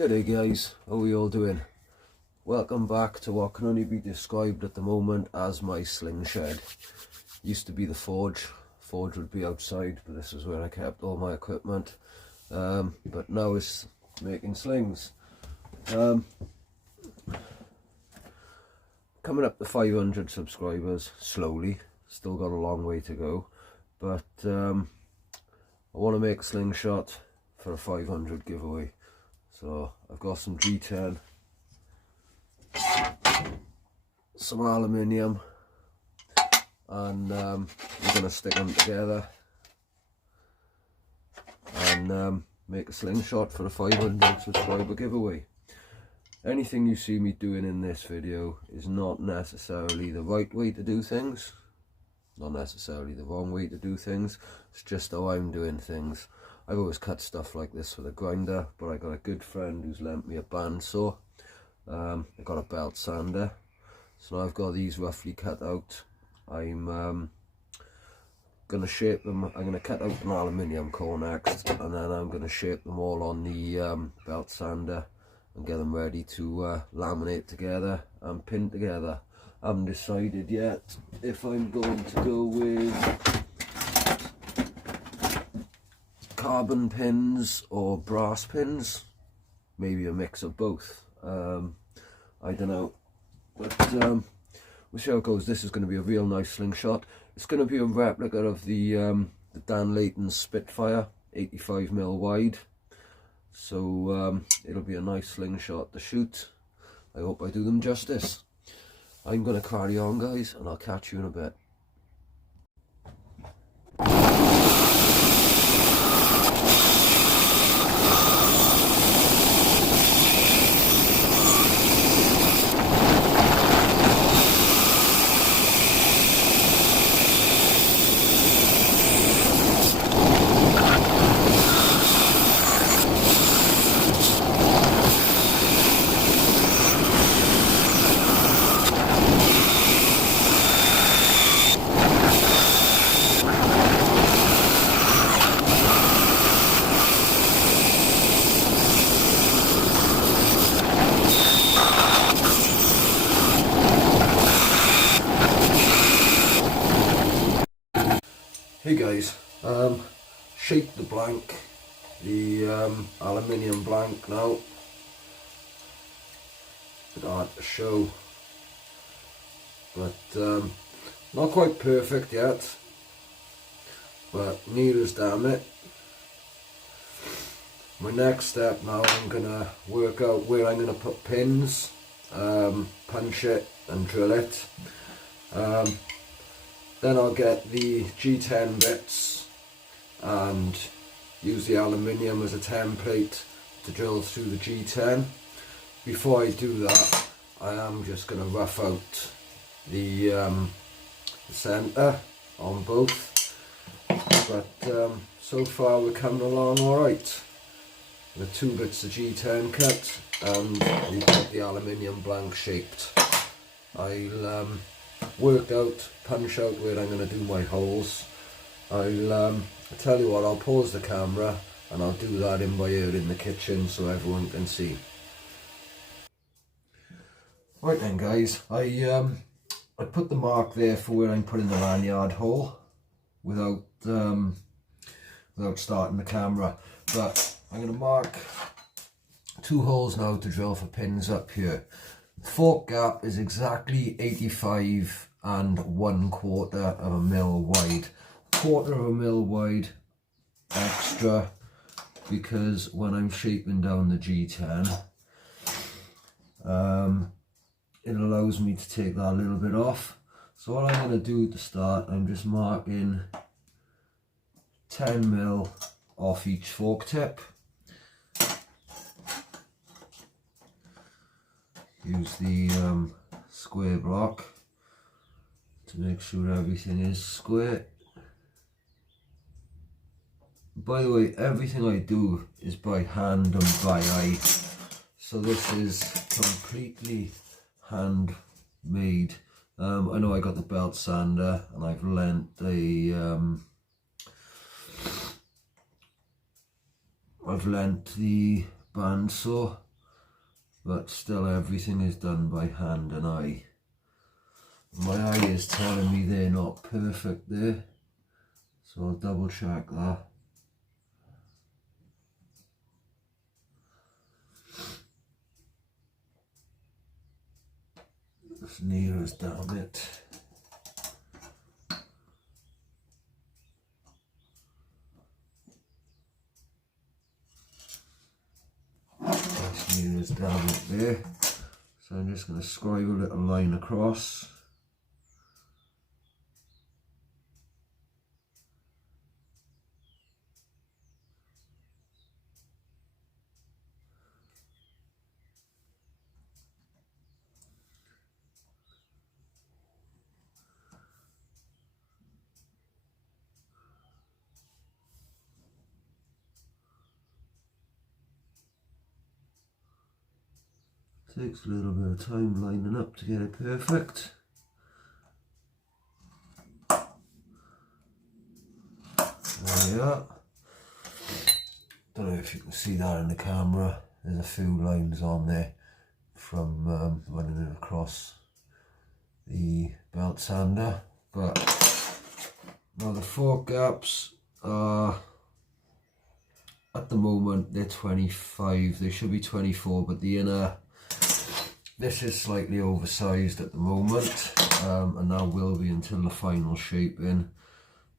G'day guys, how are we all doing? Welcome back to what can only be described at the moment as my sling shed. Used to be the forge. Forge would be outside, but this is where I kept all my equipment. But now it's making slings. Coming up to 500 subscribers, slowly. Still got a long way to go. But I want to make a slingshot for a 500 giveaway. So I've got some G10, some aluminium, and we're going to stick them together and make a slingshot for a 500 subscriber giveaway. Anything you see me doing in this video is not necessarily the right way to do things, not necessarily the wrong way to do things. It's just how I'm doing things. I've always cut stuff like this with a grinder, but I got a good friend who's lent me a bandsaw. I got a belt sander, so now I've got these roughly cut out. I'm gonna shape them. I'm gonna cut out an aluminium core next, and then I'm gonna shape them all on the belt sander and get them ready to laminate together and pin together. I haven't decided yet if I'm going to go with carbon pins or brass pins, maybe a mix of both. I don't know, but we'll see how it goes. This is going to be a real nice slingshot. It's going to be a replica of the Dan Layton Spitfire, 85mm wide, so it'll be a nice slingshot to shoot. I hope I do them justice. I'm going to carry on, guys, and I'll catch you in a bit. Hey guys, shaped the blank, the aluminium blank now. Bit hard to show, but not quite perfect yet, but neither's damn it. My next step now, I'm gonna work out where I'm gonna put pins, punch it and drill it. Then I'll get the G10 bits and use the aluminium as a template to drill through the G10. Before I do that, I am just going to rough out the centre on both. But so far we're coming along alright. The 2 bits of G10 cut and we've got the aluminium blank shaped. I'll work out, punch out where I'm going to do my holes. I'll tell you what, I'll pause the camera and I'll do that in my ear in the kitchen so everyone can see. Right then guys, I put the mark there for where I'm putting the lanyard hole without starting the camera, but I'm going to mark 2 holes now to drill for pins up here. Fork gap is exactly 85 1/4 mil wide. 1/4 mil wide extra because when I'm shaping down the G10, it allows me to take that a little bit off. So what I'm going to do to start, I'm just marking 10mm off each fork tip. Use the square block to make sure everything is square. By the way, everything I do is by hand and by eye, so this is completely handmade. I know I got the belt sander and I've lent a I've lent the bandsaw but still everything is done by hand and eye. My eye is telling me they're not perfect there, so I'll double check that. As near as damn it. As near as damn it there. So I'm just going to scribe a little line across. Takes a little bit of time lining up to get it perfect. There we are. Don't know if you can see that in the camera. There's a few lines on there from running it across the belt sander. But now the fork gaps are, at the moment they're 25. They should be 24, but the inner, this is slightly oversized at the moment, and that will be until the final shaping.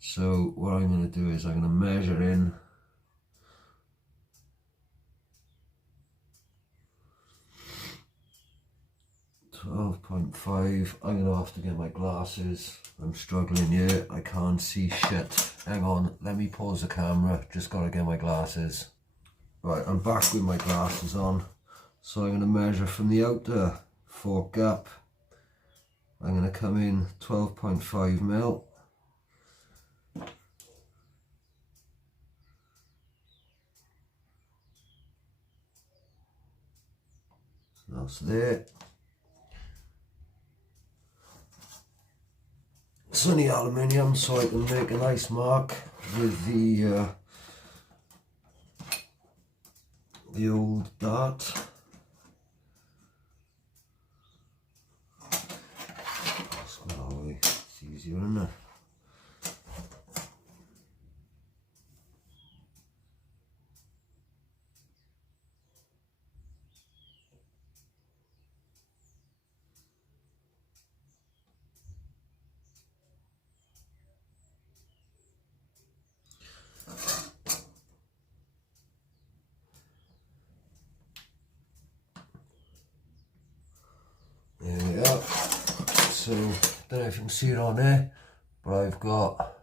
So what I'm going to do is I'm going to measure in .5. I'm going to have to get my glasses. I'm struggling here, I can't see shit. Hang on, let me pause the camera, just got to get my glasses. Right, I'm back with my glasses on. So I'm going to measure from the outer fork gap. I'm going to come in 12.5 mil. So that's there. It's only aluminium, so I can make a nice mark with the old dart. It's easier, isn't it? There we are. So, don't know if you can see it on there, but I've got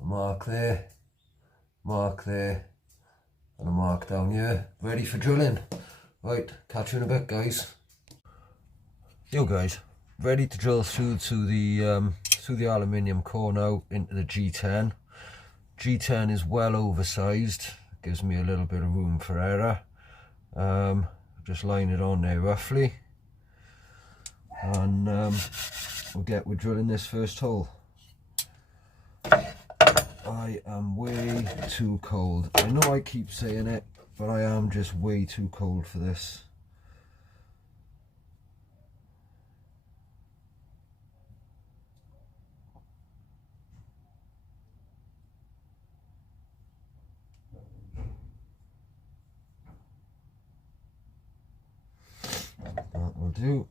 a mark there, and a mark down here, ready for drilling. Right, catch you in a bit, guys. Yo guys, ready to drill through to the aluminium core now into the G10. G10 is well oversized, gives me a little bit of room for error. Just line it on there roughly, and we're drilling this first hole. I am way too cold. I know I keep saying it, but I am just way too cold for this. That will do.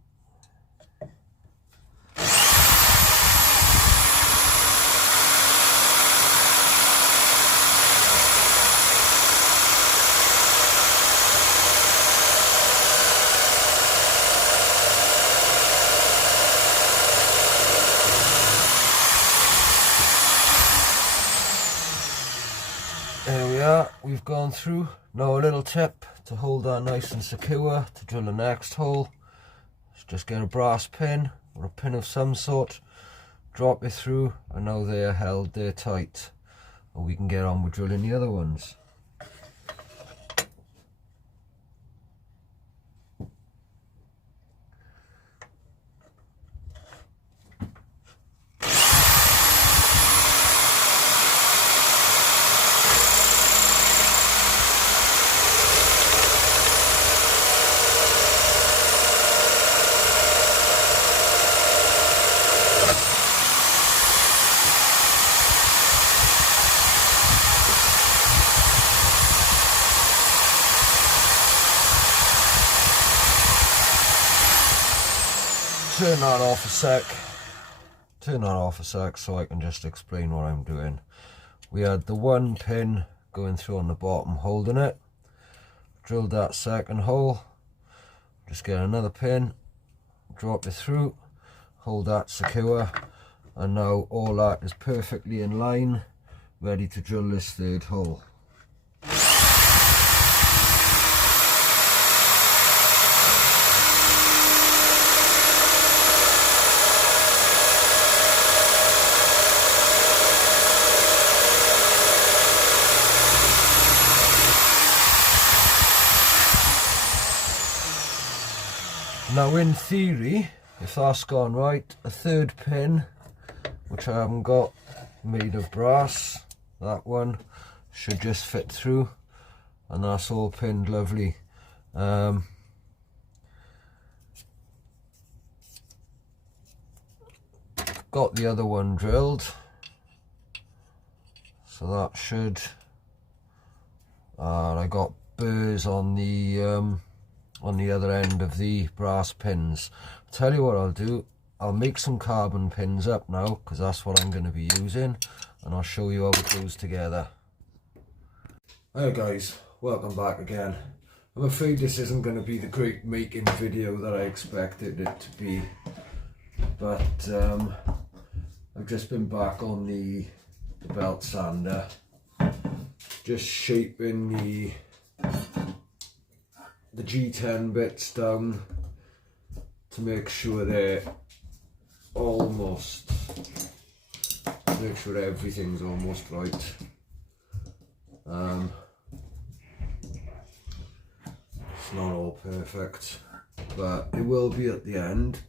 There we are, we've gone through. Now a little tip to hold that nice and secure to drill the next hole. Just get a brass pin or a pin of some sort, drop it through, and now they're held there tight. And we can get on with drilling the other ones. turn that off a sec. Turn that off a sec so I can just explain what I'm doing. We had the one pin going through on the bottom holding it. Drilled that second hole. Just get another pin, drop it through, hold that secure, and now all that is perfectly in line, ready to drill this third hole. Now in theory, if that's gone right, a third pin, which I haven't got, made of brass, that one should just fit through, and that's all pinned lovely. Got the other one drilled, so that should, I got burrs on the other end of the brass pins. I'll tell you what I'll do, I'll make some carbon pins up now, because that's what I'm going to be using, and I'll show you how it goes together. Hey guys, welcome back again. I'm afraid this isn't going to be the great making video that I expected it to be, but I've just been back on the belt sander, just shaping the G10 bits down to make sure they're almost, make sure everything's almost right. It's not all perfect, but it will be at the end.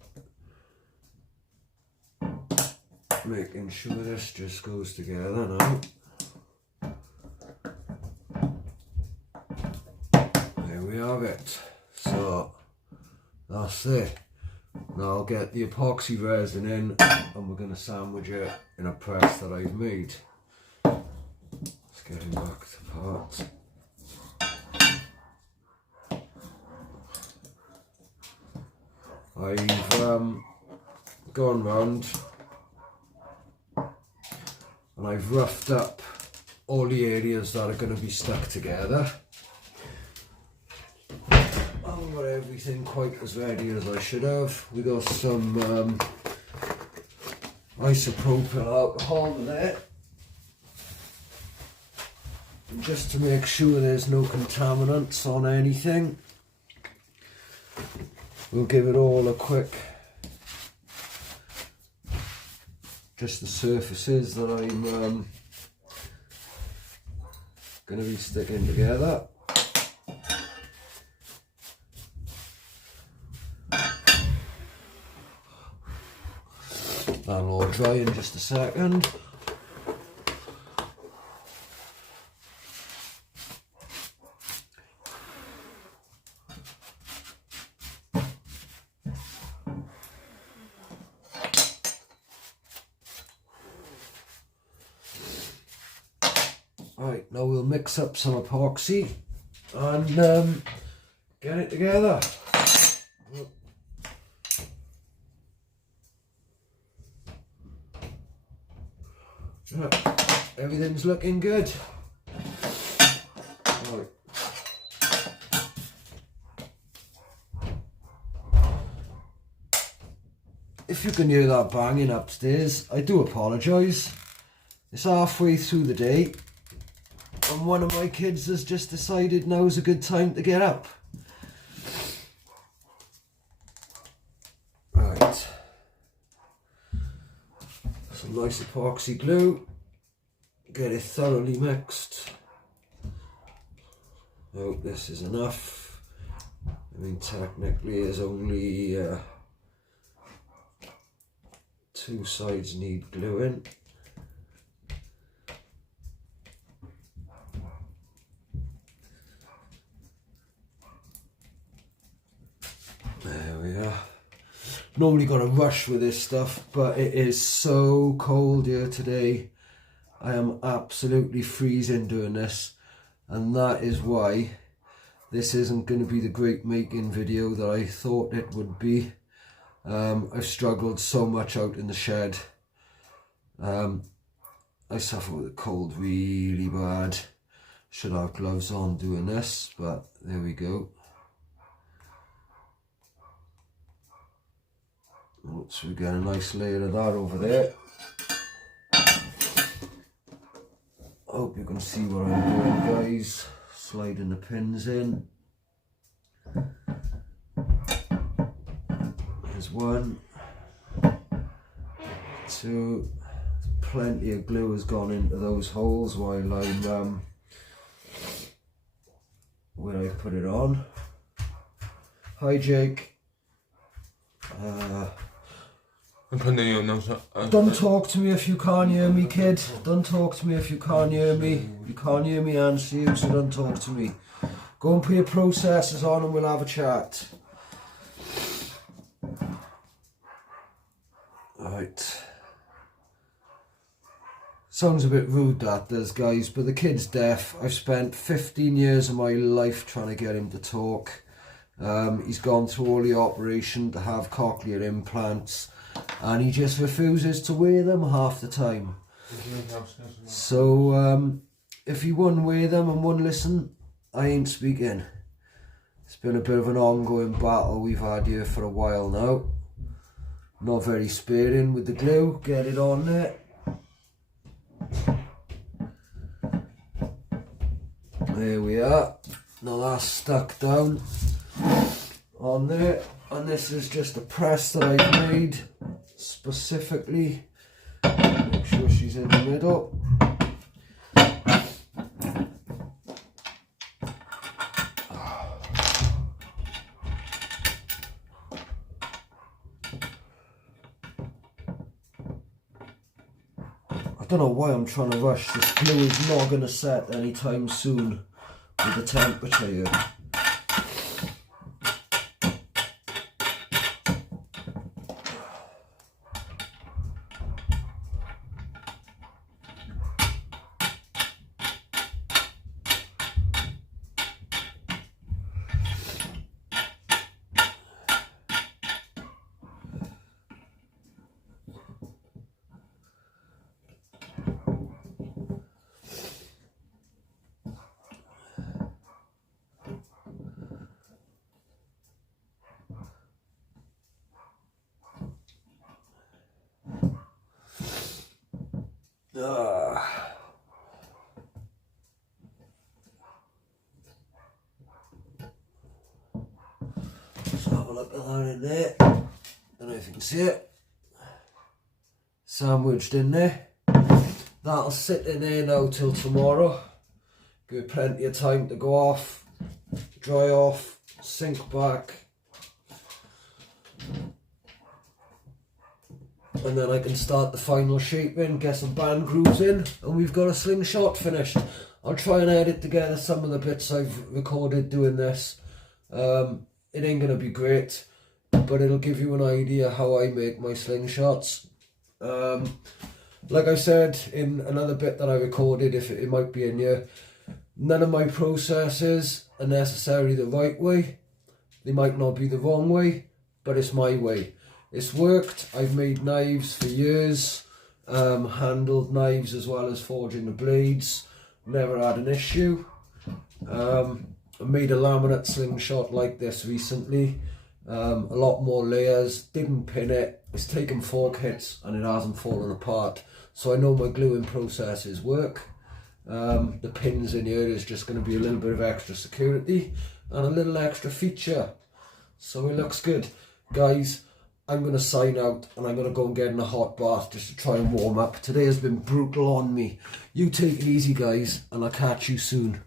Making sure this just goes together now. We have it. So that's it. Now I'll get the epoxy resin in and we're going to sandwich it in a press that I've made. Let's get him back to part. I've gone round and I've roughed up all the areas that are going to be stuck together. Got everything quite as ready as I should have. We got some isopropyl alcohol in there, and just to make sure there's no contaminants on anything, we'll give it all a quick, just the surfaces that I'm going to be sticking together. That'll all dry in just a second. Right, now we'll mix up some epoxy and get it together. Everything's looking good. Right. If you can hear that banging upstairs, I do apologise. It's halfway through the day and one of my kids has just decided now's a good time to get up. Right. Some nice epoxy glue. Get it thoroughly mixed. Hope this is enough. I mean, technically there's only two sides need gluing. There we are. Normally got to rush with this stuff, but it is so cold here today. I am absolutely freezing doing this, and that is why this isn't going to be the great making video that I thought it would be. I've struggled so much out in the shed. I suffer with a cold really bad. Should have gloves on doing this, but there we go. So we get a nice layer of that over there. Hope you can see what I'm doing, guys. Sliding the pins in. There's 1, 2. Plenty of glue has gone into those holes while I'm when I put it on. Hi Jake. Don't talk to me if you can't hear me, kid. Don't talk to me if you can't hear me. You can't hear me answer you, so don't talk to me. Go and put your processors on and we'll have a chat. Right. Sounds a bit rude that does, guys, but the kid's deaf. I've spent 15 years of my life trying to get him to talk. He's gone through all the operation to have cochlear implants and he just refuses to wear them half the time. So if he wouldn't wear them and wouldn't listen, I ain't speaking. It's been a bit of an ongoing battle we've had here for a while now. Not very sparing with the glue. Get it on there. There we are. Now that's stuck down on there, and this is just a press that I've made specifically. Make sure she's in the middle. I don't know why I'm trying to rush. This glue is not going to set anytime soon with the temperature here. Let's have a look at that in there. Don't know if you can see it. Sandwiched in there. That'll sit in there now till tomorrow. Give it plenty of time to go off, dry off, sink back. And then I can start the final shaping, get some band grooves in, and we've got a slingshot finished. I'll try and edit together some of the bits I've recorded doing this. It ain't gonna be great, but it'll give you an idea how I make my slingshots. Like I said in another bit that I recorded, if it might be in here, none of my processes are necessarily the right way. They might not be the wrong way, but it's my way. It's worked. I've made knives for years, handled knives as well as forging the blades, never had an issue. I made a laminate slingshot like this recently, a lot more layers, didn't pin it, it's taken 4 hits and it hasn't fallen apart, so I know my gluing processes work. The pins in here is just going to be a little bit of extra security and a little extra feature, so it looks good. Guys, I'm going to sign out and I'm going to go and get in a hot bath just to try and warm up. Today has been brutal on me. You take it easy, guys, and I'll catch you soon.